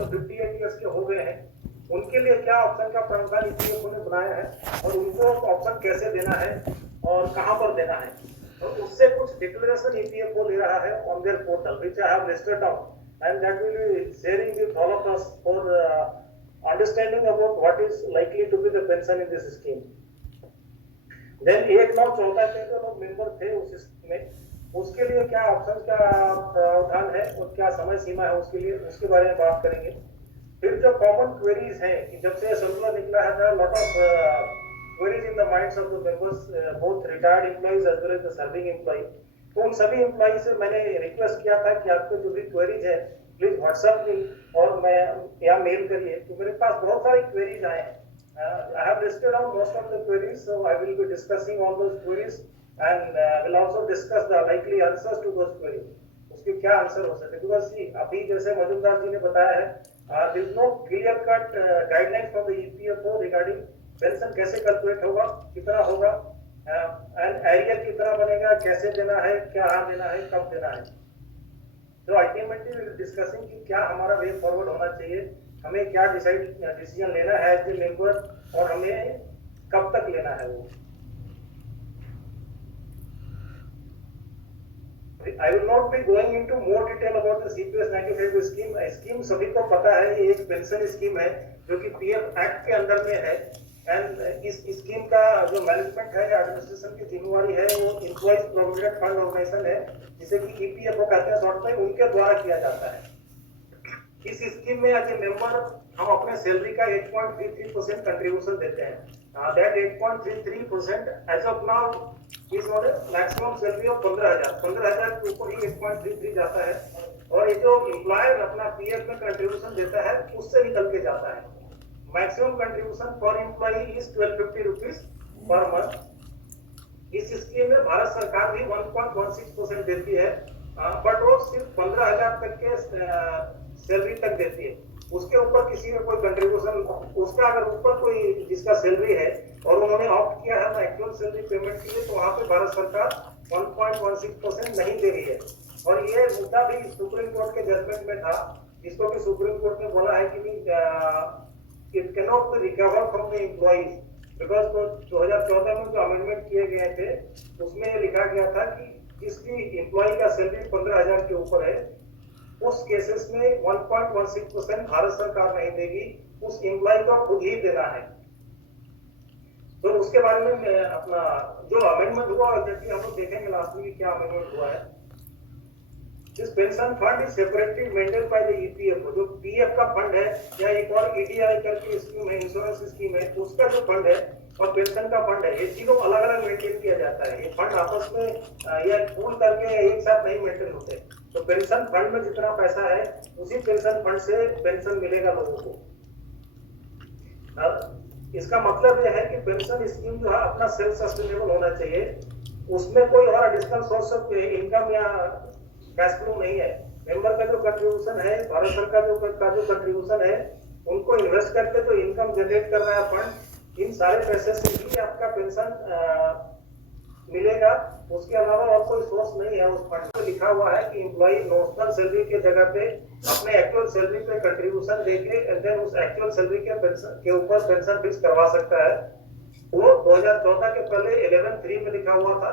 जो 58 ईयर्स के हो गए हैं उनके लिए क्या ऑप्शन का प्रावधान ईपीएफओ ने बनाया है और उनको ऑप्शन कैसे देना है और कहां पर देना है, और उससे कुछ डिक्लेरेशन ईपीएफओ ले रहा है on their portal which I have listed down and that will be sharing with all of us for understanding about what is likely to be the pension in this scheme. Then 1/9/14 के जो लोग member थे उस scheme में, उसके लिए क्या option का प्रावधान है और क्या समय सीमा है उसके लिए, उसके बारे में बात करेंगे। फिर जो कॉमन क्वेरीज हैं कि जब से सर्कुलर निकला है, there lot of queries in the minds of the members, both retired employees as well as the serving employee. तो उन सभी एम्प्लॉय से मैंने रिक्वेस्ट किया था कि आपको जो भी क्वेरीज है प्लीज व्हाट्सएप में और मैं या मेल करिए, तो मेरे पास बहुत सारी क्वेरीज आए हैं। I have listed out most of the queries, so I will be discussing all those queries and will also discuss the likely answers to those queries. उसके क्या आंसर हो सकते हैं, because see, अभी जैसे मजूमदार जी ने बताया है, there is no clear cut guidelines from the EPFO regarding pension कैसे कैलकुलेट होगा, कितना होगा, एंड एरियर कितना बनेगा, कैसे देना है, क्या देना है, कब देना है। तो अल्टीमेटली वी विल डिस्कसिंग कि क्या हमारा वे फॉरवर्ड होना चाहिए, हमें क्या डिसीजन लेना है एज ए मेंबर और हमें कब तक लेना है वो। I will not be going into more detail about the CPS 95 scheme. Scheme सभी को पता है, ये एक पेंशन स्कीम है जो कि पीएफ एक्ट के अंदर में है एंड इस स्कीम का जो मैनेजमेंट है, एडमिनिस्ट्रेशन की जिम्मेवारी है वो एम्प्लॉइज प्रोविडेंट फंड ऑर्गेनाइजेशन है जिसे कि ईपीएफओ कहते हैं शॉर्ट में, उनके द्वारा किया जाता है। इस स्कीम में एज ए मेंबर हम अपने सैलरी का 8.33% कंट्रीब्यूशन देते हैं। That 8.33% as of now is on maximum salary of 15,000 के ऊपर ही 8.33 जाता है, और ये जो एम्प्लॉयर अपना पीएफ में कंट्रीब्यूशन देता है उससे निकल के जाता है। Maximum contribution for employee is 1250 rupees per month. इस स्कीम में भारत सरकार भी 1.16% देती है, बट वो सिर्फ 15,000 तक के सैलरी तक देती है। उसके ऊपर किसी में कोई कंट्रीब्यूशन, उसका अगर ऊपर कोई जिसका सैलरी है और उन्होंने ऑप्ट किया है एक्चुअल सैलरी पेमेंट के लिए, तो वहां पे भारत सरकार 1.16% नहीं दे रही है। और ये मुद्दा भी सुप्रीम कोर्ट के जजमेंट में था, जिसको कि सुप्रीम कोर्ट ने बोला है कि it can not be recover from the employees, because तो 2014 में जो अमेंडमेंट किए गए थे उसमें लिखा गया था कि जिसकी एम्प्लॉय का सैलरी 15,000 के ऊपर है उस केसेस में 1.16% भारत सरकार नहीं देगी, उस एम्प्लॉय को खुद ही देना है। तो उसके बारे में मैं अपना जो अमेंडमेंट हुआ एग्जैक्टली हम लोग देखेंगे लास्ट में क्या अमेंडमेंट हुआ है। This pension fund is separately maintain by the EPFO. जो पीएफ का फंड है या एक और ईडीआई करके स्कीम है, इंश्योरेंस स्कीम है, उसका जो फंड है और पेंशन का फंड है, ये तीनों अलग अलग मेंटेन किया जाता है। ये फंड आपस में या पूल करके एक साथ नहीं मेंटेन होते। तो पेंशन फंड में जितना पैसा है उसी पेंशन फंड से पेंशन मिलेगा लोगों को। इसका मतलब यह है कि पेंशन स्कीम जो है अपना सेल्फ सस्टेनेबल होना चाहिए, उसमें कोई और एडिशनल सोर्स ऑफ इनकम या कैश फ्लो नहीं है। मेंबर का जो कंट्रीब्यूशन है, भारत सरकार का जो कंट्रीब्यूशन है, उनको इन्वेस्ट करके जो इनकम जनरेट कर रहा है फंड, इन सारे पैसे से ही आपका पेंशन मिलेगा। उसके अलावा और कोई सोर्स नहीं है। उस फंड में लिखा हुआ है कि एम्प्लॉय नॉमिनल सैलरी के जगह पे अपने एक्चुअल सैलरी पे कंट्रीब्यूशन देके एंड देन उस एक्चुअल सैलरी के पेंशन के ऊपर पेंशन फिक्स करवा सकता है। वो 2014 के पहले 11(3) में लिखा हुआ था,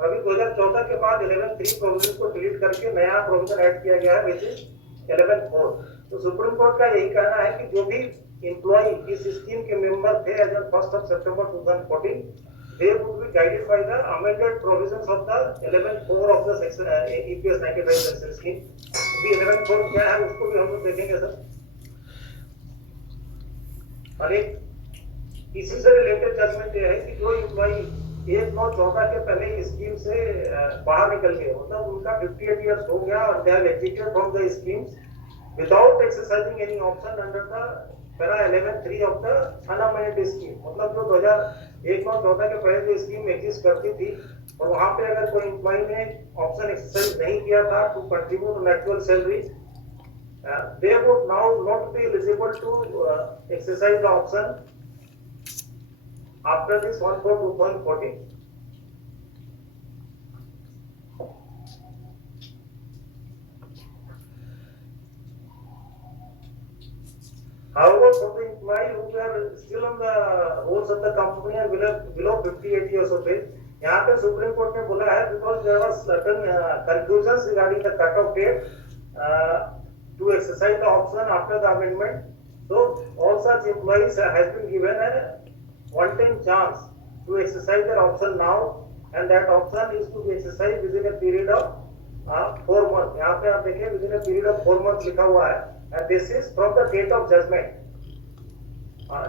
अभी 2014 के बाद 11(3) प्रोविजन को डिलीट करके नया प्रोविजन ऐड किया गया है विच इज 11(4). तो सुप्रीम कोर्ट का यही कहना है कि जो भी एम्प्लॉय इस स्कीम के मेंबर थे as on 1 September 2014, they would be guided by the amended provisions of the 11(4) of the section EPS 95 pension scheme। अभी 11(4) क्या है उसको भी हम लोग देखेंगे सर। और एक इसी से रिलेटेड जजमेंट ये है कि जो एम्प्लॉय 1/9/14 के पहले इस स्कीम से बाहर निकल गए, मतलब उनका 58 ईयर्स हो गया और they have exited from the scheme without exercising any option under the para 11(3) of the unamended scheme. मतलब जो 2001-14 के पहले जो स्कीम एग्जिस्ट करती थी और वहां पे अगर कोई एम्प्लॉय ने ऑप्शन एक्सरसाइज नहीं किया था to contribute on actual salary, they would now not be eligible to exercise the option after this 1/4/2014। However, for the employee who are still on the rolls of the company and below 58 years of age, यहाँ पे supreme court ने बोला है because there was certain confusions regarding the cut-off date to exercise the option after the amendment. So all such employees has been given a one-time chance to exercise their option now, and that option is to be exercised within a period of 4 months. यहाँ पे आप देखिए within a period of 4 months लिखा हुआ है, and this is from the date of judgment.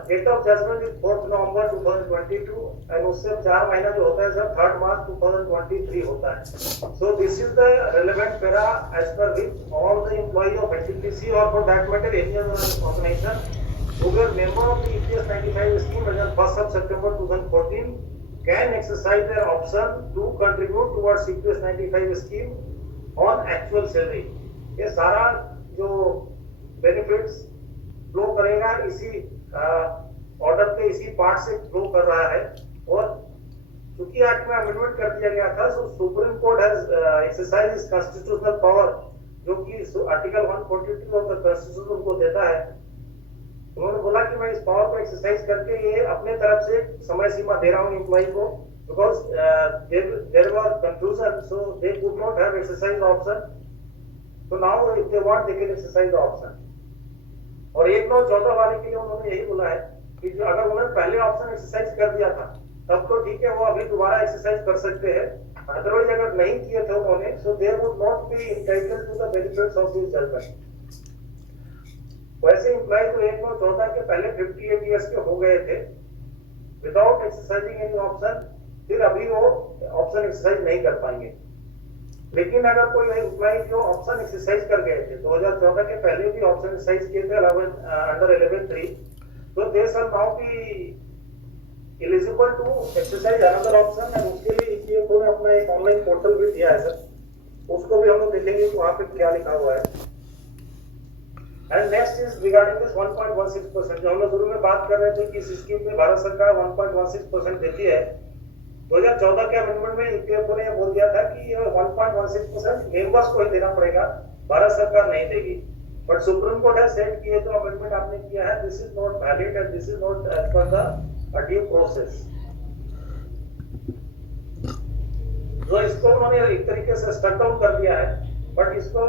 Date of judgment is 4th November 2022, and उससे 4 महीना जो होता है सर 3rd March 2023 होता है. So this is the relevant para as per which all the employee of NTPC or for that matter any other organization who were member of the EPS 95 scheme as on 1st of September 2014 can exercise their option to contribute towards EPS 95 scheme on actual salary. ये सारा जो benefits flow करेगा इसी order के इसी part से flow कर रहा है, और चूंकि एक्ट में अमेंडमेंट कर दिया गया था, so supreme court has exercise is constitutional power जो कि आर्टिकल 142 ऑफ द कॉन्स्टिट्यूशन को देता है. उन्होंने बोला कि मैं इस पावर को एक्सरसाइज करके ये अपने तरफ से समय सीमा दे रहा हूँ एम्प्लॉय को, because there were confusion, so they could not have exercise option. So now if they want they can exercise the option. और 1/9/14 वाले के लिए उन्होंने यही बोला है कि जो अगर उन्होंने पहले ऑप्शन एक्सरसाइज कर दिया था तब तो ठीक है, वो अभी दोबारा एक्सरसाइज कर सकते हैं. अदरवाइज अगर नहीं किए थे उन्होंने, so they would not be entitled to the benefits of this judgement. वैसे एम्प्लॉय को 1/9/14 के पहले 58 इयर्स के हो गए थे विदाउट एक्सरसाइजिंग एनी ऑप्शन, फिर अभी वो ऑप्शन एक्सरसाइज नहीं कर पाएंगे. लेकिन अगर कोई एम्प्लॉय जो ऑप्शन एक्सरसाइज कर गए थे 2014 के पहले भी ऑप्शन एक्सरसाइज किए थे अंडर 11(3), तो they shall now be eligible to exercise another option. And उसके लिए ईपीएफओ ने अपना एक ऑनलाइन पोर्टल भी दिया है सर, उसको भी हम लोग देखेंगे कि वहां पे क्या लिखा हुआ है. And next is regarding this 1.16%. जो हम लोग शुरू में बात कर रहे थे कि इस स्कीम में भारत सरकार 1.16% देती है. 2014 के अमेंडमेंट में ईपीएफओ ने बोल दिया था कि ये 1.16% मेंबर्स को ही देना पड़ेगा, भारत सरकार नहीं देगी. बट सुप्रीम कोर्ट है सेट कि ये जो अमेंडमेंट आपने किया है, this is not valid and this is not as per the due process. जो इसको उन्होंने एक तरीके से स्टक डाउन कर दिया है, बट इसको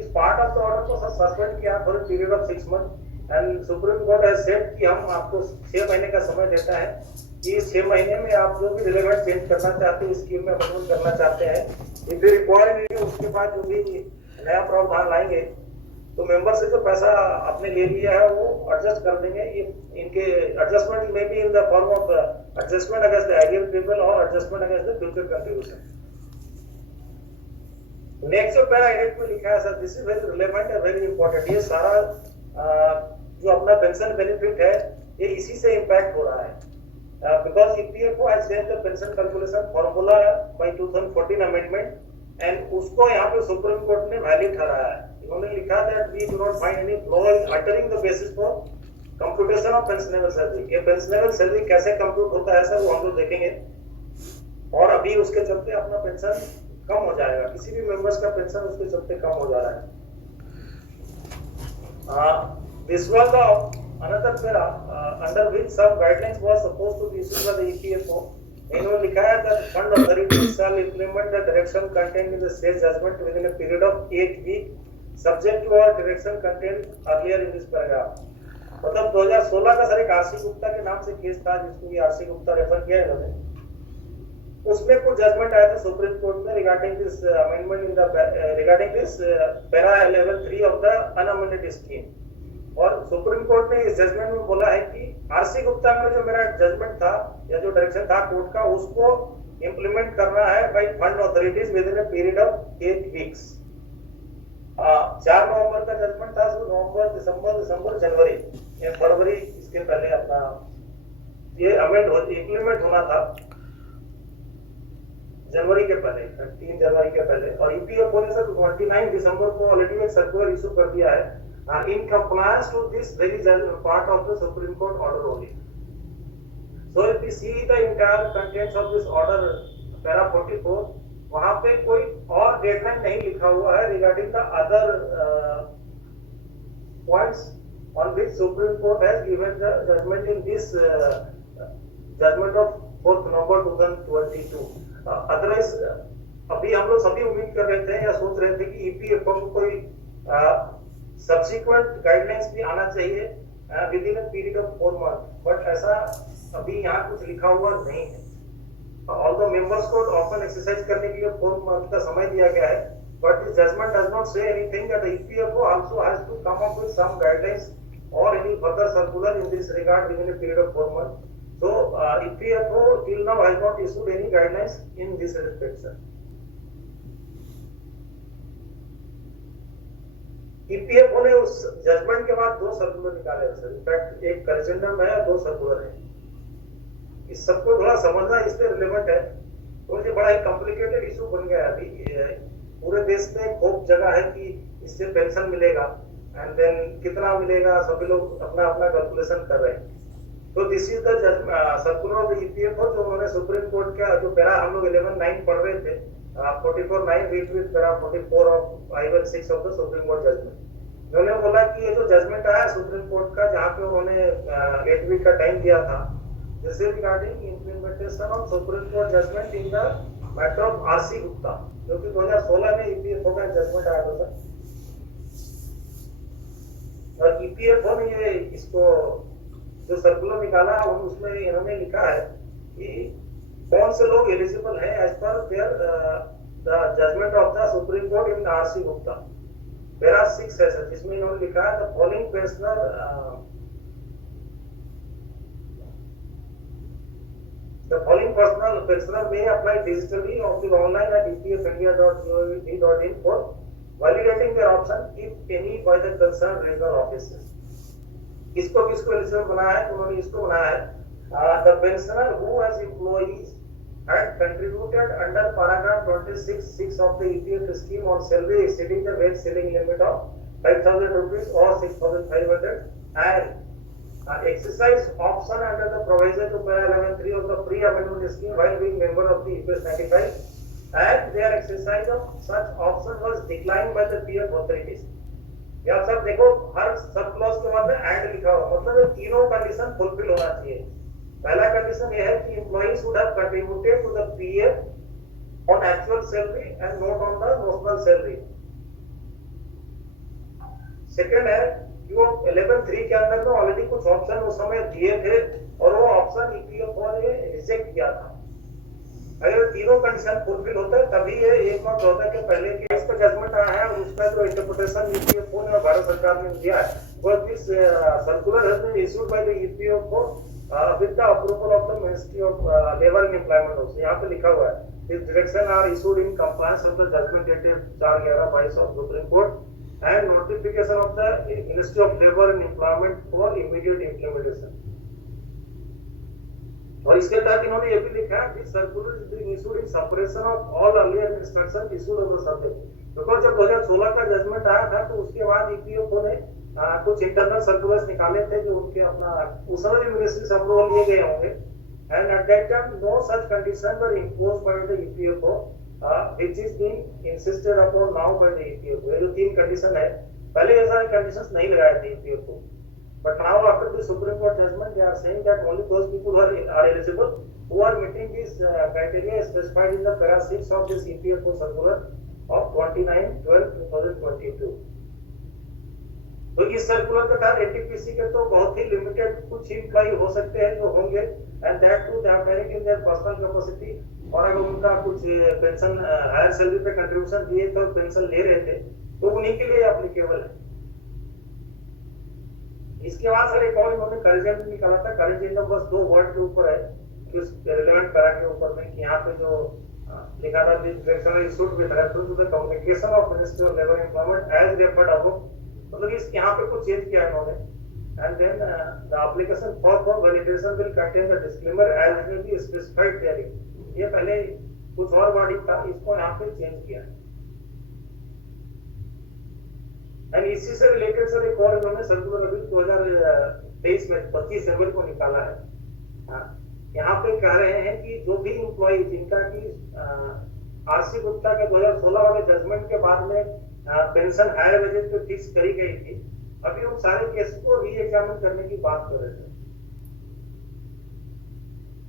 इस पार्ट ऑफ द ऑर्डर को सस्पेंड किया for a period of 6 month. And supreme court has set कि हम आपको 6 महीने का समय देता है कि 6 महीने में आप जो भी रिलेवेंट चेंज करना चाहते हैं, स्कीम में अमेंडमेंट करना चाहते हैं, इफ यू रिक्वायर नहीं, उसके बाद जो भी नया प्रावधान लाएंगे तो मेंबर से जो पैसा आपने ले लिया है वो एडजस्ट कर देंगे. इनके एडजस्टमेंट में भी in the form of adjustment against the aerial people और adjustment against the future contribution. Next जो पैरा एडिट में लिखा है sir, this is very relevant and very important. ये सारा जो अपना पेंशन बेनिफिट है ये इसी से इंपैक्ट हो रहा है. Because EPFO has changed the pension calculation formula by 2014 amendment and उसको यहाँ पे सुप्रीम कोर्ट ने वैलिड ठहराया है. उन्होंने लिखा that we do not find any flaw in altering the basis for computation of pensionable salary. ये pensionable salary कैसे कंप्यूट होता है सर, वो हम लोग देखेंगे. और अभी उसके चलते अपना पेंशन कम हो जाएगा, किसी भी मेंबर्स का पेंशन उसके चलते कम हो जा रहा है. This was the another para under which some guidelines was supposed to be issued by the EPFO. इन्होंने लिखा है that fund authorities shall implement the direction contained in the said judgment within a period of 8 weeks subject to our direction contained earlier in this paragraph. मतलब 2016 का sir एक RC Gupta के नाम से case था जिसको ये आरसी गुप्ता रेफर किया इन्होंने. उसमें कुछ जजमेंट आया था सुप्रीम कोर्ट में regarding this amendment in the regarding this para 11(3) of the unamended scheme. और सुप्रीम कोर्ट ने इस जजमेंट में बोला है कि आरसी गुप्ता में जो मेरा जजमेंट था या जो डायरेक्शन था कोर्ट का, उसको इंप्लीमेंट करना है by fund authorities within a period of 8 weeks. 4 नवंबर का जजमेंट था, सो नवंबर, दिसंबर, जनवरी या फरवरी इसके पहले अपना ये इंप्लीमेंट होना था जनवरी के पहले, 3 जनवरी के पहले. और ईपीएफओ ने सर 29 दिसंबर को ऑलरेडी एक सर्कुलर इशू कर दिया है in compliance to this very part of the Supreme Court order only. So if we see the entire contents of this order para 44, वहाँ पे कोई और डेडलाइन नहीं लिखा हुआ है regarding the other points on which Supreme Court has given the judgment in this judgment of 4th November 2022. Otherwise अभी हम लोग सभी उम्मीद कर रहे थे या सोच रहे थे कि ईपीएफओ को कोई सब्सिक्वेंट गाइडलाइंस भी आना चाहिए with in a period of 4 months, but ऐसा अभी यहाँ कुछ लिखा हुआ नहीं है। Although members court often exercise करने के लिए 4 month का समय दिया गया है, but this judgment does not say anything that the EPFO also has to come up with some guidelines or any further circular in this regard within a period of 4 months. So EPFO till now has not issued any guidelines in this respect, sir. EPFO ने उस judgement के बाद 2 circular निकाले हैं sir. In fact एक करेजेंडम है और 2 circular है। इस सबको थोड़ा समझना इस पे रिलेवेंट है, तो ये बड़ा ही कॉम्प्लिकेटेड इशू बन गया है। अभी पूरे देश में खूब जगह है कि इससे पेंशन मिलेगा एंड देन कितना मिलेगा, सभी लोग अपना अपना कैलकुलेशन कर रहे हैं। तो this is the circular of the EPFO जो उन्होंने सुप्रीम कोर्ट का जो पैरा हम लोग 11(9) पढ़ रहे थे, 44(9) read with para 44 of 5 and 6 of the supreme court judgment. उन्होंने बोला कि ये जो जजमेंट आया सुप्रीम कोर्ट का, जहाँ पे उन्होंने 8 वीक का टाइम दिया था, this is regarding implementation of Supreme Court judgment in the matter of RC Gupta, जो कि 2016 में ईपीएफओ का जजमेंट आया था सर। और ईपीएफओ ने ये इसको जो सर्कुलर निकाला उसमें इन्होंने लिखा है कि कौन से लोग एलिजिबल हैं as per their the judgment of the supreme court in R C Gupta. Para 6 है सर, जिसमें इन्होंने लिखा है the following pensioner The following pensioner may apply digitally or online at epfindia.gov.in for validating their option if any by the concerned regional offices. इसको किसको eligible बनाया है? उन्होंने इसको बनाया है the pensioner who has employees had contributed under paragraph 26(6) of the EPF scheme on salary exceeding the wage ceiling limit of 5,000 rupees or 6,500 and exercise option under the provision to para 11(3) of the pre-amendment scheme while being member of the EPS 95 and their exercise of such option was declined by the PF authorities. यहाँ सब देखो हर sub clause के बाद में and लिखा हुआ, मतलब ये तीनों कंडीशन फुलफिल होना चाहिए। पहला कंडीशन ये है कि employee should have contributed to the PF on actual salary and not on the nominal salary. Second है कि वो 11(3) के अंदर में ऑलरेडी कुछ ऑप्शन उस समय दिए थे और वो ऑप्शन ईपीएफओ ने रिजेक्ट किया था। अगर तीनों कंडीशन फुलफिल होता है तभी ये एक मंथ होता है कि पहले केस का जजमेंट आया है और उसका जो इंटरप्रिटेशन ईपीएफओ ने और भारत सरकार ने दिया है वो this circular has been issued by the EPFO with the approval of the ministry of labour and employment. उसमें यहाँ पे लिखा हुआ है this direction are issued in compliance of the judgment dated 4/11/22 of supreme court and notification of the Ministry of Labour and Employment for immediate implementation। और इसके तहत इन्होंने ये भी लिखा है this circular is being issued in separation of all earlier instruction issued of the subject. Because जब 2016 का जजमेंट आया था तो उसके बाद ईपीएफओ ने कुछ इंटरनल सर्कुलर्स निकाले थे जो उनके अपना उस समय मिनिस्ट्री से अप्रूवल लिए गए होंगे and at that time no such condition were imposed by the EPFO which is being insisted upon now by the EPFO। ये जो 3 कंडीशन है, पहले ऐसा कंडीशंस नहीं लगाए थे EPFO, but now after the Supreme Court judgment they are saying that only those people who are eligible who are meeting these criteria specified in the para 6 of this EPFO circular of 29/12/2022। तो इस circular के तहत NTPC के तो बहुत ही limited कुछ employ हो सकते हैं जो होंगे and that too they are direct in their personal capacity, और अगर उनका कुछ पेंशन हायर सैलरी पे कंट्रीब्यूशन दिए तो पेंशन ले रहे थे तो उन्हीं के लिए एप्लीकेबल है। इसके बाद सर एक और इन्होंने करेजेंट निकाला था। करेजेंट बस 2 वर्ड के ऊपर है किस रिलेवेंट पैरा के ऊपर में कि यहाँ पे जो लिखा था direction issued with reference to the communication of ministry of labour employment as referred above, मतलब इस यहाँ पे कुछ चेंज किया इन्होंने and then the application for validation will contain the disclaimer as may be specified therein। ये पहले कुछ और वर्डिंग था, इसको यहाँ पे चेंज किया है। एंड इसी से रिलेटेड सर एक और इन्होंने सर्कुलर अभी 2023 में 25 जनवरी को निकाला है। यहाँ पे कह रहे हैं कि जो भी एम्प्लॉय जिनका की आरसी गुप्ता के 2016 वाले जजमेंट के बाद में पेंशन हायर वेजेस पे फिक्स करी गई थी, अभी हम सारे केस को री एग्जामिन करने की बात कर रहे थे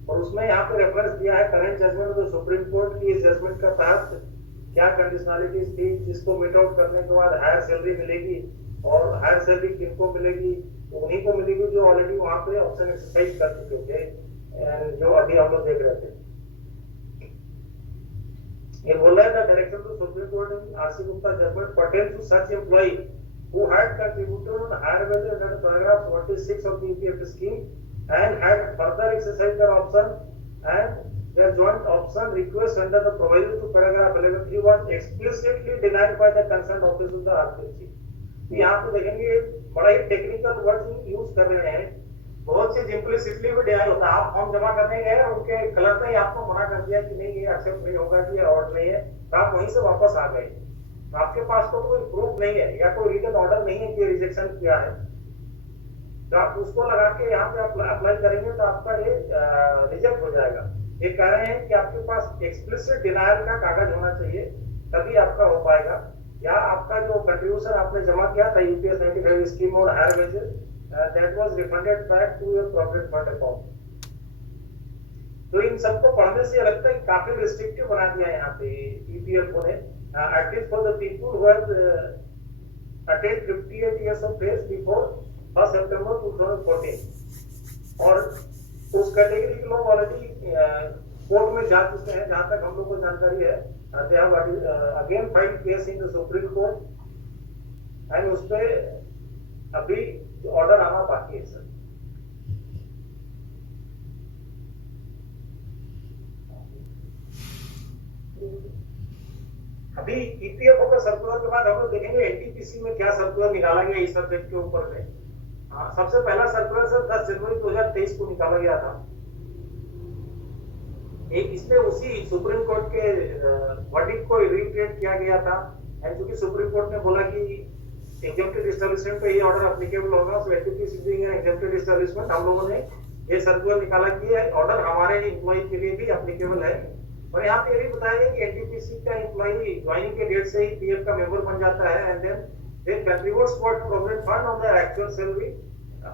और उसमें यहाँ पे रेफरेंस दिया है current judgment of the supreme court की। इस जजमेंट का तहत क्या कंडीशनलिटीज थी जिसको मीट आउट करने के बाद हायर सैलरी मिलेगी, और हायर सैलरी किनको मिलेगी? उन्हीं को मिलेगी जो ऑलरेडी वहां पे ऑप्शन एक्सरसाइज कर चुके थे, जो अभी हम लोग देख रहे थे। ये बोल रहा है the direction to supreme court in R C Gupta judgment pertain to such employee who had contributed on higher wages under paragraph 46 of the EPF scheme and had further exercised their option and their joint option request under the provision to paragraph 11(3) was explicitly denied by the concerned office of the RPC। यहाँ पे देखेंगे बड़ा ही technical word use कर रहे हैं, बहुत सी implicitly भी deny होता है। आप फॉर्म जमा करने गए उनके कलर ने आपको मना कर दिया कि नहीं ये एक्सेप्ट नहीं होगा, कि ऑर्डर नहीं है, तो आप वहीं से वापस आ गए। आपके पास तो कोई प्रूफ नहीं है या कोई रिटन ऑर्डर नहीं है कि रिजेक्शन किया है, तो आप उसको लगा के यहाँ पे अप्लाई करेंगे तो आपका ये रिजेक्ट हो जाएगा। ये कह रहे हैं कि आपके पास एक्सप्लिसिट डिनायल का कागज होना चाहिए, तभी आपका हो पाएगा। या आपका जो कंट्रीब्यूशन आपने जमा किया था यूपीएस 95 स्कीम और higher wages, that was refunded back to your provident fund account. तो इन सबको पढ़ने से लगता है काफी रिस्ट्रिक्टिव बना दिया यहाँ पे ईपीएफओ ने, at least for the people who have attained 58 years of age before 1st September 2014। और उस कैटेगरी के लोग ऑलरेडी कोर्ट में जा चुके हैं, जहां तक हम लोग को जानकारी है। they have again filed case in the Supreme Court and उस पे अभी ऑर्डर आना बाकी है सर। अभी ईपीएफओ का सर्कुलर के बाद हम लोग देखेंगे एनटीपीसी में क्या सर्कुलर निकाला गया इस सब्जेक्ट के ऊपर में। सबसे पहला सर्कुलर सर 10 जनवरी 2023 को निकाला गया था। इसमें उसी सुप्रीम कोर्ट के वर्डिक्ट को रीट्रेट किया गया था, एंड चूंकि सुप्रीम कोर्ट ने बोला कि एग्जेम्प्टेड एस्टैब्लिशमेंट पे ये ऑर्डर एप्लीकेबल होगा, so NTPC being an exempted establishment हम लोगों ने ये सर्कुलर निकाला कि ऑर्डर हमारे एम्प्लॉय के लिए भी एप्लीकेबल है। और यहाँ पे ये भी बताया गया कि एनटीपीसी का एम्प्लॉई ज्वाइनिंग के डेट से ही पीएफ का मेंबर बन जाता है, and then they contributes toward provident fund on their actual salary.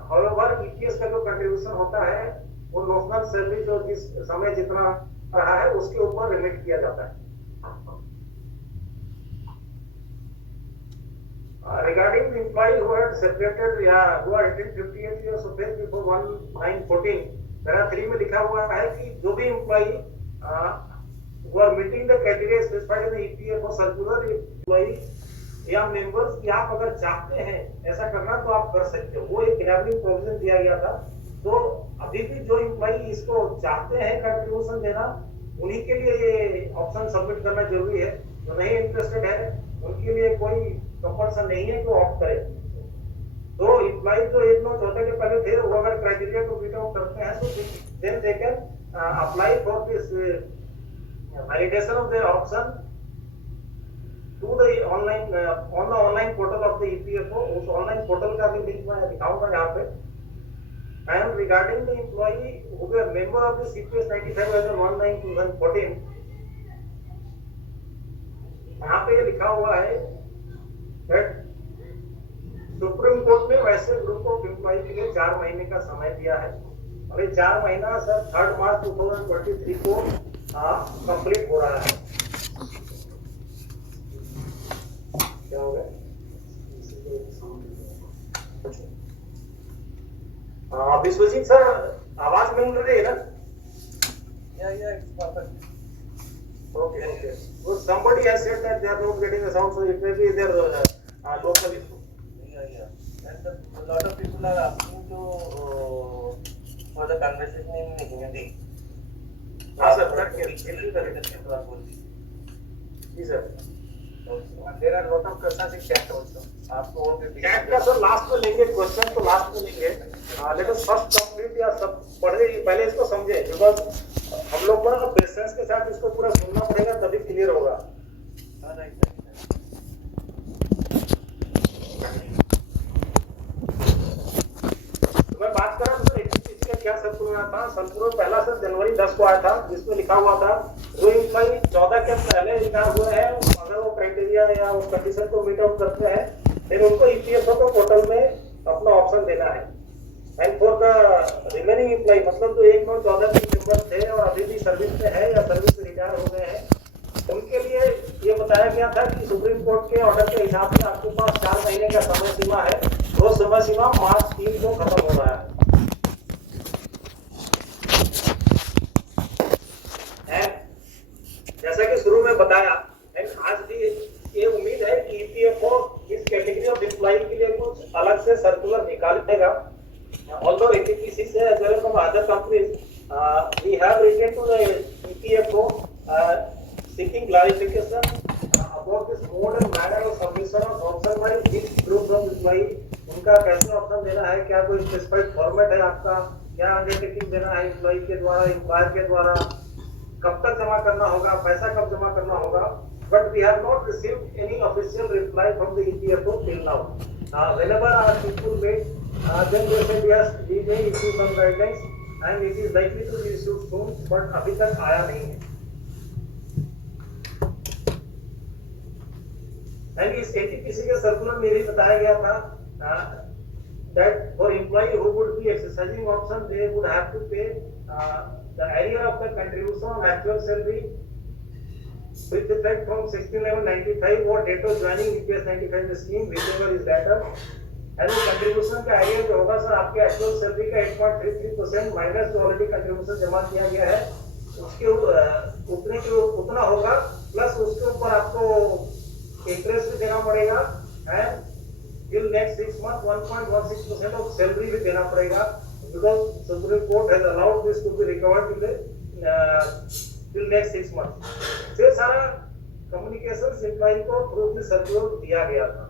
However EPS का जो कंट्रीब्यूशन होता है वो नॉमिनल सैलरी जो जिस समय जितना रहा है उसके ऊपर रिमिट किया जाता है। Regarding the employee who had separated who are attained 58 years of age before 1914, para 3 में लिखा हुआ है कि जो भी employee who are meeting the criteria specified in the EPFO circular employee या members की आप अगर चाहते हैं ऐसा करना तो आप कर सकते हो, वो एक इनेबलिंग प्रोविजन दिया गया था। तो अभी भी जो एम्प्लॉई इसको चाहते हैं कंट्रीब्यूशन देना, उन्हीं के लिए ये ऑप्शन सबमिट करना जरूरी है। जो नहीं इंटरेस्टेड है उनके लिए कोई कंपल्सन नहीं है कि ऑप्ट करे। तो एम्प्लॉई जो 1914 के पहले थे वो अगर क्राइटेरिया को मीट आउट करते हैं तो then they can apply for this validation of their option to the online on the online portal of the EPFO। उस ऑनलाइन पोर्टल का भी लिंक मैं दिखाऊंगा यहाँ पे। And regarding the employee who were member of the CPS 95 as of 1/9/2014, यहाँ पे ये लिखा हुआ है that सुप्रीम कोर्ट ने वैसे ग्रुप ऑफ एम्प्लॉय के लिए 4 महीने का समय दिया है, और ये 4 महीना सर 3 मार्च 2023 को कंप्लीट हो रहा है। क्या हो गया? विश्वजीत सर आवाज मिल रही है ना? Yeah, it's perfect. Okay. So somebody has said that they are not getting the sound, so it may be their local issue. Yeah. And a lot of people are asking to for the conversation in Hindi. हाँ sir, Hindi करेंगे जी sir. There are lot of questions in chat also. आपको वो भी chat का sir last में लेंगे, question तो last में लेंगे। लेट अस फर्स्ट कंप्लीट या सब पढ़े पहले इसको समझे, बिकॉज हम लोग को ना पेशेंस के साथ इसको पूरा सुनना पड़ेगा तभी क्लियर होगा। मैं बात कर रहा हूँ सर एनटीपीसी का क्या सर्कुलर था। सर्कुलर पहला सर जनवरी 10 को आया था, जिसमें लिखा हुआ था जो एम्प्लॉई 14 के पहले रिटायर हुए हैं, अगर वो क्राइटेरिया या वो कंडीशन को मीट आउट करते हैं फिर उनको ईपीएफओ को पोर्टल में अपना ऑप्शन देना है। And for the remaining employ, मतलब जो 1/14 के मेंबर थे और अभी भी सर्विस में है या सर्विस से रिटायर हो गए हैं, उनके लिए ये बताया गया था कि सुप्रीम कोर्ट के ऑर्डर के हिसाब से आपके पास 4 महीने का समय सीमा है। वो समय सीमा मार्च 3 को खत्म हो रहा है। जैसा कि शुरू में बताया, आज भी ये उम्मीद है कि ईपीएफओ इस कैटेगरी ऑफ एम्प्लॉय के लिए कुछ अलग से सर्कुलर निकालेगा। Although NTPC as well as from other companies, we have written to the EPFO seeking clarification about this mode and manner of submission of option wise which group of employee, उनका कैसे option देना है, क्या कोई specified format है आपका, क्या undertaking देना है एम्प्लॉय के द्वारा, एम्प्लॉयर के द्वारा, कब तक जमा करना होगा, पैसा कब जमा करना होगा। But we have not received any official reply from the EPFO till now. Whenever our people wait, then they said yes, we may issue some guidelines and it is likely to be issued soon, but अभी तक आया नहीं है। And इस NTPC के circular में भी बताया गया था that for employee who would be exercising option, they would have to pay the arrear of the contribution on actual salary with effect from 16/11/95 or date of joining EPS 95 scheme, whichever is later। And वो contribution का area जो होगा sir आपके actual salary का 8.33% minus जो already contribution जमा किया गया है उसके उतने के उतना होगा, प्लस उसके ऊपर आपको इंटरेस्ट भी देना पड़ेगा and till next 6 month 1.16% of salary भी देना पड़ेगा, because Supreme court has allowed this to be recovered till next 6 month. ये सारा कम्युनिकेशन एम्प्लॉय को थ्रू दिस सर्कुलर दिया गया था।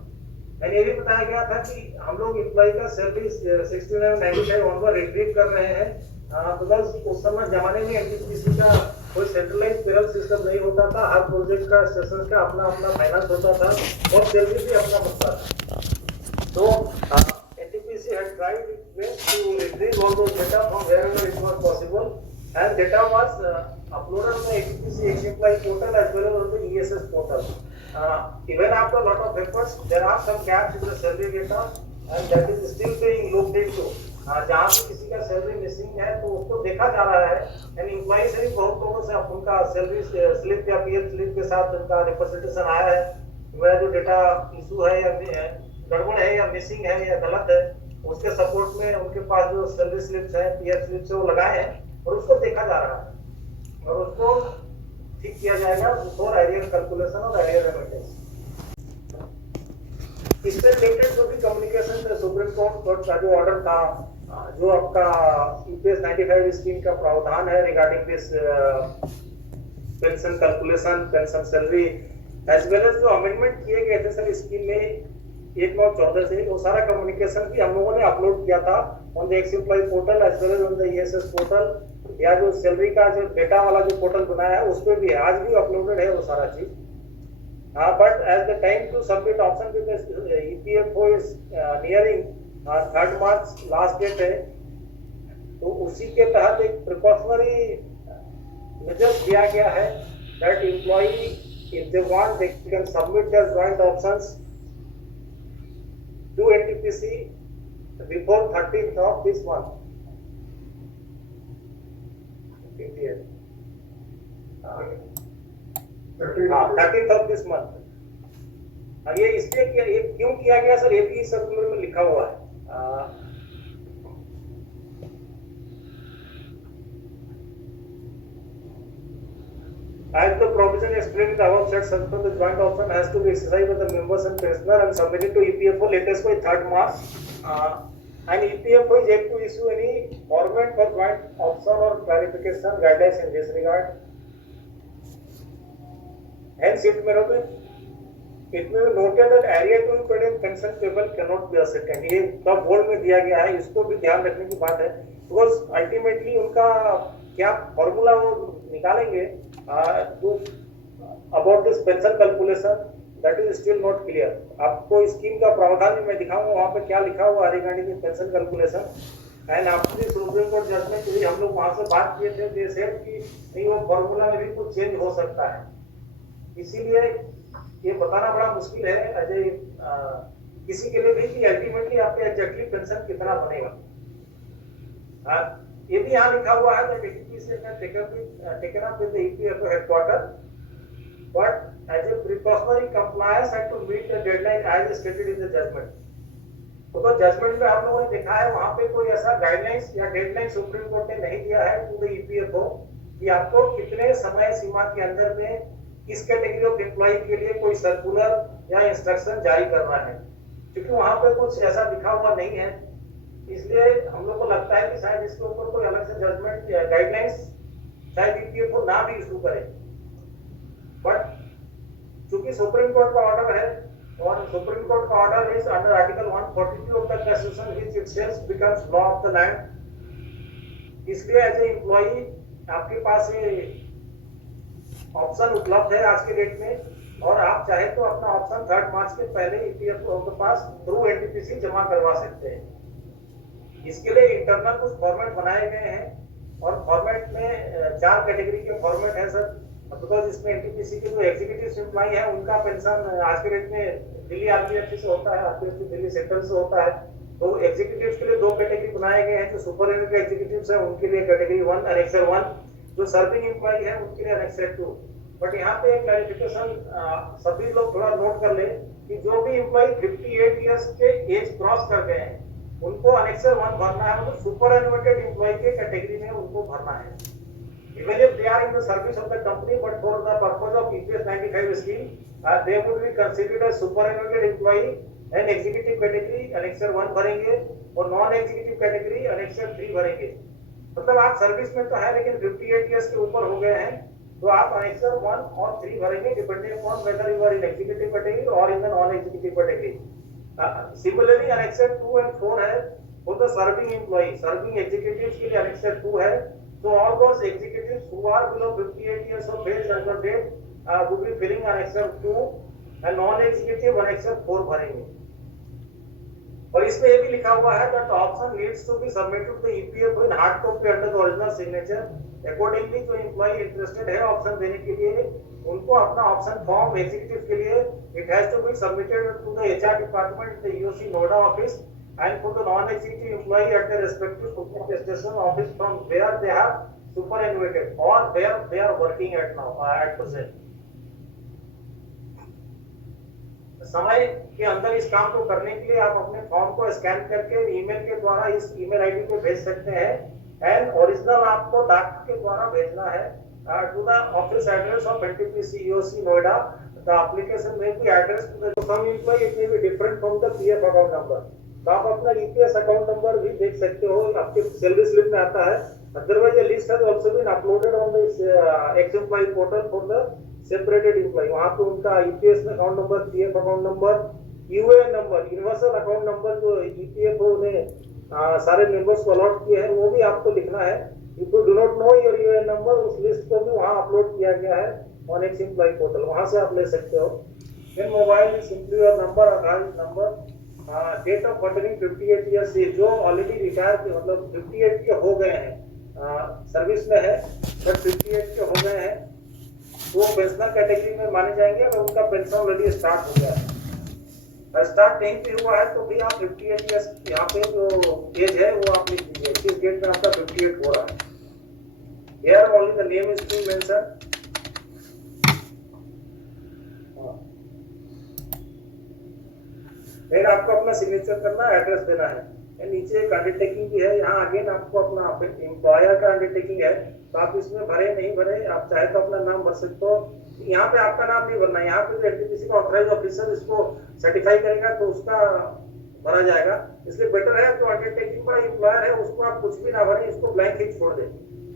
एंड ये भी बताया गया था कि हम लोग एम्प्लॉय का सैलरी 69/95 ऑनवर रिट्रीव कर रहे हैं, बिकॉज उस समय जमाने में एनटीपीसी का कोई सेंट्रलाइज पेरोल सिस्टम नहीं होता था। हर प्रोजेक्ट का स्टेशन का अपना अपना फाइनेंस होता था और सैलरी भी अपना बनता था। तो NTPC had tried its best to retrieve all those data from wherever it was possible and data was uploaded on the NTPC Ex-Employee portal as well as on the ESS portal. Even after a lot of efforts, there are some gaps in the salary data and that is still being looked into. जहाँ पे किसी का salary missing है तो उसको देखा जा रहा है एंड एम्प्लॉय से भी बहुत लोगों से उनका सैलरी स्लिप या पीएफ स्लिप के साथ उनका रिप्रेजेंटेशन आया है, मेरा जो डेटा इशू है या गड़बड़ है या मिसिंग है या गलत है, उसके सपोर्ट में उनके पास जो सैलरी स्लिप्स है पीएफ स्लिप्स है वो लगाए हैं और उसको देखा जा रहा है और उसको ठीक किया जाएगा फॉर एरियर कैलकुलेशन और एरियर रेमिटेंस। इससे रिलेटेड जो भी कम्युनिकेशन सुप्रीम कोर्ट का जो ऑर्डर था, जो आपका ईपीएस 95 स्कीम का प्रावधान है regarding this pension calculation, pension salary as well as जो अमेंडमेंट किए गए थे सर स्कीम में 1/14 से, वो सारा कम्युनिकेशन भी हम लोगों ने अपलोड किया था on the ex employ portal as well as on the ESS portal, या जो सैलरी का जो डेटा वाला जो पोर्टल बनाया है उस पर भी आज भी अपलोडेड है वो सारा चीज। But as the time to submit option because EPFO is nearing 3 March last date है, तो उसी के तहत एक प्रिकॉशनरी मेजर्स दिया गया है that employ if they want they can submit their joint options to NTPC before 13th of this month। 13th of this month। ये इसलिए किया, ये क्यों किया गया सर, ये भी सर्कुलर में लिखा हुआ है। As the provision explained in the above said circular, the joint option has to be exercised by the members and pensioner and submitted to EPFO latest by 3rd March. And EPFO is yet to issue any format for joint option or clarification guidelines in this regard. Hence, it may be noted that area to be paid in pension payable cannot be ascertained। ये सब board में दिया गया है, इसको भी ध्यान रखने की बात है, because ultimately उनका क्या फॉर्मूला वो निकालेंगे about this pension calculation, that is still not clear। आपको स्कीम का प्रावधान भी मैं दिखाऊंगा वहाँ पे क्या लिखा हुआ regarding pension calculation and after Supreme court judgement भी हम लोग वहाँ से बात किए थे, दे सेड कि नहीं वो फॉर्मूला में भी कुछ चेंज हो सकता है, इसीलिए ये बताना बड़ा मुश्किल है एज ए किसी के लिए भी कि अल्टीमेटली आपका एग्जैक्टली पेंशन कितना बनेगा। ये भी यहाँ लिखा हुआ है that NTPC can taken up with the EPFO headquarter but as a precautionary compliance and to meet the deadline as stated in the judgement. तो जजमेंट में हम लोगों ने देखा है वहां पे कोई ऐसा गाइडलाइंस या डेडलाइन सुप्रीम कोर्ट ने नहीं दिया है टू द ईपीएफओ कि आपको कितने समय सीमा के अंदर में इस कैटेगरी ऑफ एम्प्लॉय के लिए कोई सर्कुलर या इंस्ट्रक्शन जारी करना है, क्योंकि वहां पे कुछ ऐसा लिखा हुआ नहीं है। इसलिए हम लोग को लगता है कि शायद इसके ऊपर कोई अलग से जजमेंट या गाइडलाइंस शायद ईपीएफओ ना भी इशू करे, बट चूंकि सुप्रीम कोर्ट का ऑर्डर है और सुप्रीम कोर्ट का order is under article 142 of the constitution which itself becomes law of the land, इसलिए एज ए एम्प्लॉई आपके पास ये ऑप्शन उपलब्ध है आज के डेट में, और आप चाहे तो अपना ऑप्शन 3 मार्च के पहले ईपीएफओ के पास थ्रू एनटीपीसी जमा करवा सकते हैं। इसके लिए इंटरनल कुछ फॉर्मेट बनाए गए हैं और फॉर्मेट में 4 कैटेगरी के फॉर्मेट हैं सर, बिकॉज इसमें एनटीपीसी के जो एग्जीक्यूटिव एम्प्लॉई है उनका पेंशन आज के डेट में दिल्ली आरपीएफ से होता है, आरपीएफ दिल्ली सेंट्रल से होता है। तो एग्जीक्यूटिव के लिए 2 कैटेगरी बनाए गए हैं, जो सुपरिटेंडेंट एग्जीक्यूटिव्स हैं उनके लिए कैटेगरी 1 एनेक्सर 1, जो सर्विंग एम्प्लॉई है उनके लिए एनेक्सर 2। बट यहाँ पे एक क्लैरिफिकेशन सभी लोग थोड़ा नोट कर ले कि जो भी एम्प्लॉई 58 इयर्स के एज क्रॉस कर गए हैं उनको एनेक्सर 1 भरना है, मतलब सुपर एनुएटेड एम्प्लॉई के कैटेगरी में उनको भरना है। Even if they are in the service of the company, but for the purpose of EPS 95 scheme, they would be considered as superannuated employee and executive category annexer 1 भरेंगे और non executive category annexer 3 भरेंगे। मतलब आप service में तो है लेकिन 58 years के ऊपर हो गए हैं तो आप annexer 1 और 3 भरेंगे depending upon whether you are in executive category or in the non executive category। Similarly annexer 2 and 4 है for the serving employee, serving executives के लिए annexer 2 है। So all those executives who are below 58 years of age as of date would be filling annexer 2 and non-executive annexer 4 भरेंगे। और इसमें ये भी लिखा हुआ है that option needs to be submitted to the EPFO in hard copy under the original signature। Accordingly जो employee interested है ऑप्शन देने के लिए उनको अपना ऑप्शन फॉर्म एग्जीक्यूटिव के लिए it has to be submitted to the HR department, the EOC Noida office, and for the non-executive employee at their respective station office from where they have superannuated or where they are working at now at present। समय के अंदर इस काम को करने के लिए आप अपने फॉर्म को स्कैन करके ईमेल के द्वारा इस ईमेल आईडी पे भेज सकते हैं एंड ओरिजिनल आपको डाक के द्वारा भेजना है to the office address of NTPC EOC Noida. The application में भी address to the some employ it may be different from the PF account number. तो आप अपना ईपीएस अकाउंट नंबर भी देख सकते हो, आपके सैलरी स्लिप में आता है। Otherwise a list has also been uploaded on this ex-employee portal for the separated employee। वहाँ पे उनका EPS account number, PF account number, UAN number, universal account number जो ईपीएफओ ने सारे मेंबर्स को अलॉट किए हैं वो भी आपको लिखना है। If you do not know your UAN number, उस लिस्ट को भी वहाँ अपलोड किया गया है ऑन ex-employee पोर्टल, वहाँ से आप ले सकते हो। Then mobile is simply your number, Aadhaar number, date of birth 58 years से जो ऑलरेडी रिटायर मतलब 58 के हो गए हैं, सर्विस में है बट 58 के हो गए हैं वो पेंशनर कैटेगरी में माने जाएंगे अगर उनका पेंशन ऑलरेडी स्टार्ट हो गया है। स्टार्ट नहीं भी हुआ है तो भी आप 58 ईयर्स यहाँ पे जो एज है वो आप लिख दीजिए, किस डेट में आपका 58 हो रहा है। Here only the name is to mention। फिर आपको अपना सिग्नेचर करना है, एड्रेस देना है। नीचे एक अंडरटेकिंग भी है, यहाँ अगेन आपको अपना एम्प्लॉयर का अंडरटेकिंग है तो आप इसमें भरे नहीं भरे, आप चाहे तो अपना नाम भर सकते हो। यहाँ पे आपका नाम नहीं भरना है, यहाँ पे जो एनटीपीसी का ऑथराइज ऑफिसर इसको सर्टिफाई करेगा तो उसका भरा जाएगा। इसलिए बेटर है जो अंडरटेकिंग का एम्प्लॉयर है उसको आप कुछ भी ना भरें, इसको ब्लैंक ही छोड़ दें।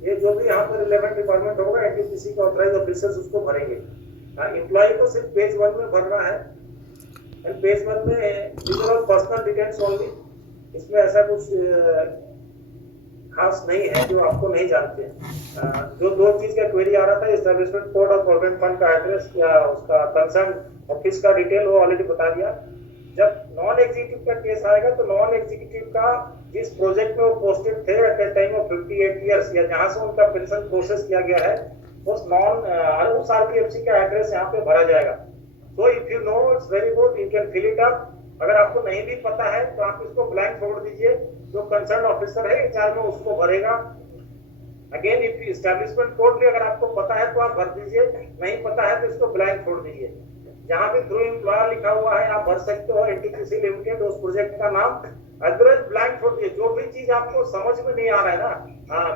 ये जो भी यहाँ पर रिलेवेंट डिपार्टमेंट होगा एनटीपीसी का ऑथराइज ऑफिसर्स उसको भरेंगे। एम्प्लॉय को सिर्फ पेज 1 में भरना है एंड पेज 1 में पर्सनल डिटेल्स ओनली, इसमें ऐसा कुछ खास नहीं है जो आपको नहीं जानते हैं। जो 2 चीज का क्वेरी आ रहा था, एस्टैब्लिशमेंट कोड और प्रोविडेंट फंड का एड्रेस या उसका कंसर्न ऑफिस का डिटेल वो ऑलरेडी बता दिया। जब नॉन एग्जीक्यूटिव का केस आएगा तो नॉन एग्जीक्यूटिव का जिस प्रोजेक्ट में वो पोस्टेड थे at the time of 58 years या जहां से उनका पेंशन प्रोसेस किया गया है उस आरपीएफसी का एड्रेस यहाँ पे भरा जाएगा। So if you know, it's very good, you can fill it up अगर आपको नहीं भी पता है तो आप इसको ब्लैंक छोड़ दीजिए, जो कंसर्न ऑफिसर है एचआर में उसको भरेगा। अगेन इफ एस्टैब्लिशमेंट कोड भी अगर आपको पता है तो आप भर दीजिए, नहीं पता है तो इसको ब्लैंक छोड़ दीजिए। जहां भी थ्रू एम्प्लॉयर लिखा हुआ है आप भर सकते हो एनटीपीसी लिमिटेड, उस प्रोजेक्ट का नाम, अदरवाइज ब्लैंक छोड़ दीजिए। जो भी चीज आपको समझ में नहीं आ रहा है ना, हाँ,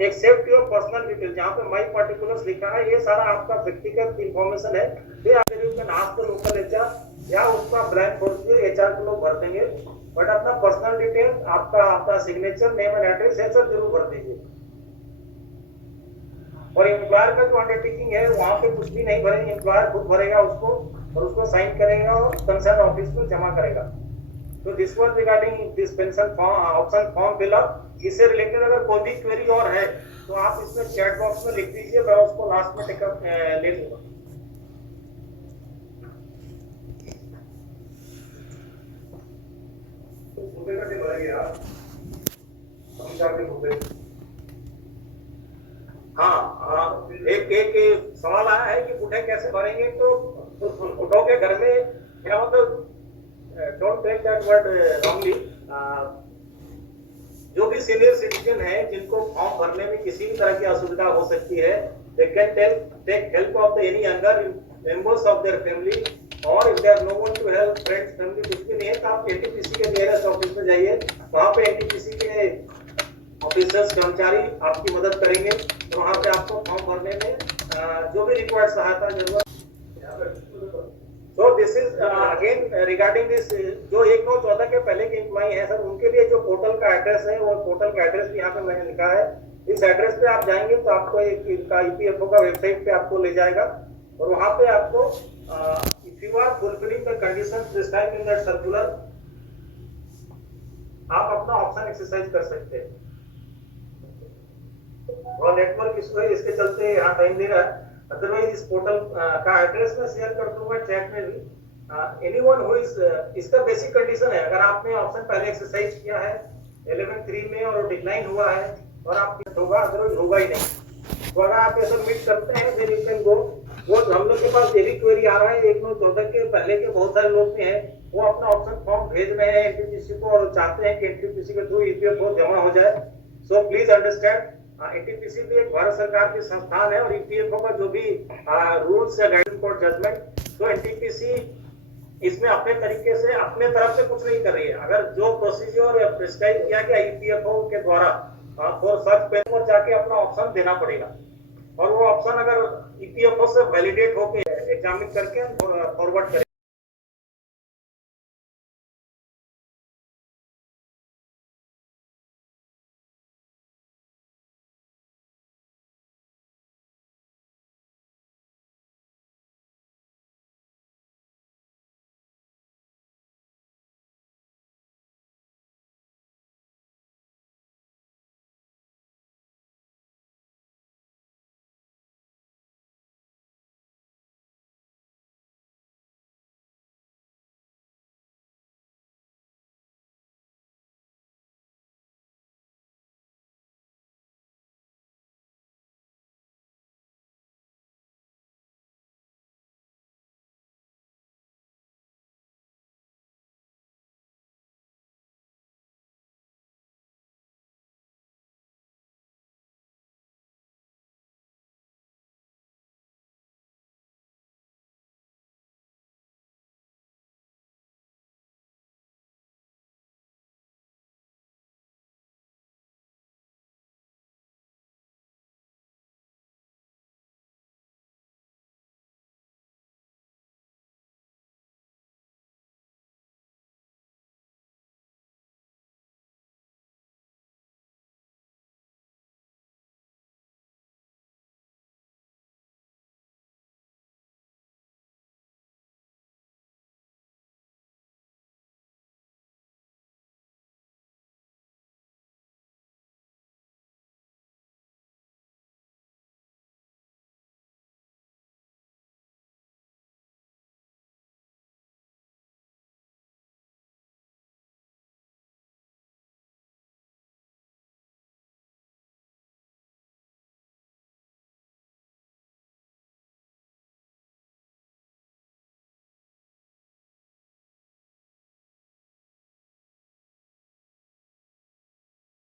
एक सेफ्टी ऑफ पर्सनल डिटेल जहाँ पे माई पर्टिकुलर्स लिखा है, ये सारा आपका व्यक्तिगत इंफॉर्मेशन है, फिर आप लोकल एचआर या उसका ब्लैंक छोड़ दीजिए, एचआर के लोग भर देंगे। बट अपना पर्सनल डिटेल, आपका सिग्नेचर, नेम एंड एड्रेस है सब जरूर भर दीजिए। और एम्प्लॉयर का जो अंडरटेकिंग है वहां पे कुछ भी नहीं भरेंगे, एम्प्लॉयर खुद भरेगा उसको और उसको साइन करेगा और कंसर्न ऑफिस में जमा करेगा। तो this was regarding this pension form option form fill up. इससे रिलेटेड अगर कोई भी क्वेरी और है तो आप इसमें चैट बॉक्स में लिख दीजिए, मैं उसको लास्ट में टेकअप ले लूंगा। हाँ, एक सवाल आया है कि बुढ़े कैसे भरेंगे, तो बुढ़ों के घर में क्या मतलब, don't take that word wrongly, जो भी सीनियर सिटीजन है जिनको फॉर्म भरने में किसी भी तरह की असुविधा हो सकती है, they can take help of the any younger members of their family, और if there no one to help, friends family कुछ भी नहीं है तो आप एनटीपीसी के नियरेस्ट ऑफिस में जाइए, वहां पे एनटीपीसी के ऑफिसर्स कर्मचारी आपकी मदद करेंगे। तो वहां पे आपको फॉर्म भरने में जो भी रिक्वायर्ड सहायता जरूरत। So this is again regarding this, जो 1914 के पहले के एम्प्लॉई हैं सर, उनके लिए जो पोर्टल का एड्रेस है, वो पोर्टल का एड्रेस भी यहाँ पे मैंने लिखा है। इस एड्रेस पे आप जाएंगे तो आपको इनका ईपीएफओ का वेबसाइट पे आपको ले जाएगा, और वहाँ पे आपको if you are fulfilling the conditions prescribed in that circular, आप अपना ऑप्शन एक्सरसाइज कर सकते हैं। और नेटवर्क इशू है, इसके चलते यहाँ टाइम ले रहा है, अदरवाइज इस पोर्टल का एड्रेस मैं शेयर कर दूंगा चैट में भी। एनीवन हु इज, इसका बेसिक कंडीशन है, अगर आपने ऑप्शन पहले एक्सरसाइज किया है 11.3 में और डिक्लाइन हुआ है और आप होगा, अदरवाइज होगा ही नहीं। तो अगर आप ये सबमिट करते हैं फिर यू कैन गो। वो हम लोग के पास ये भी क्वेरी आ रहा है, 1914 के पहले के बहुत सारे लोग भी हैं, वो अपना ऑप्शन फॉर्म भेज रहे हैं एनटीपीसी को और चाहते हैं कि एनटीपीसी के थ्रू ईपीएफओ जमा हो जाए। सो प्लीज अंडरस्टैंड, एनटीपीसी भी एक भारत सरकार की संस्थान है और ईपीएफओ का जो भी रूल्स या गाइडेंस कोर्ट जजमेंट, तो एनटीपीसी इसमें अपने तरीके से अपने तरफ से कुछ नहीं कर रही है। अगर जो प्रोसीजर प्रिस्क्राइब किया गया ईपीएफओ के द्वारा फॉर सच पे पर जाके अपना ऑप्शन देना पड़ेगा, और वो ऑप्शन अगर ईपीएफओ से वैलिडेट होके एग्जामिन करके फॉरवर्ड करें।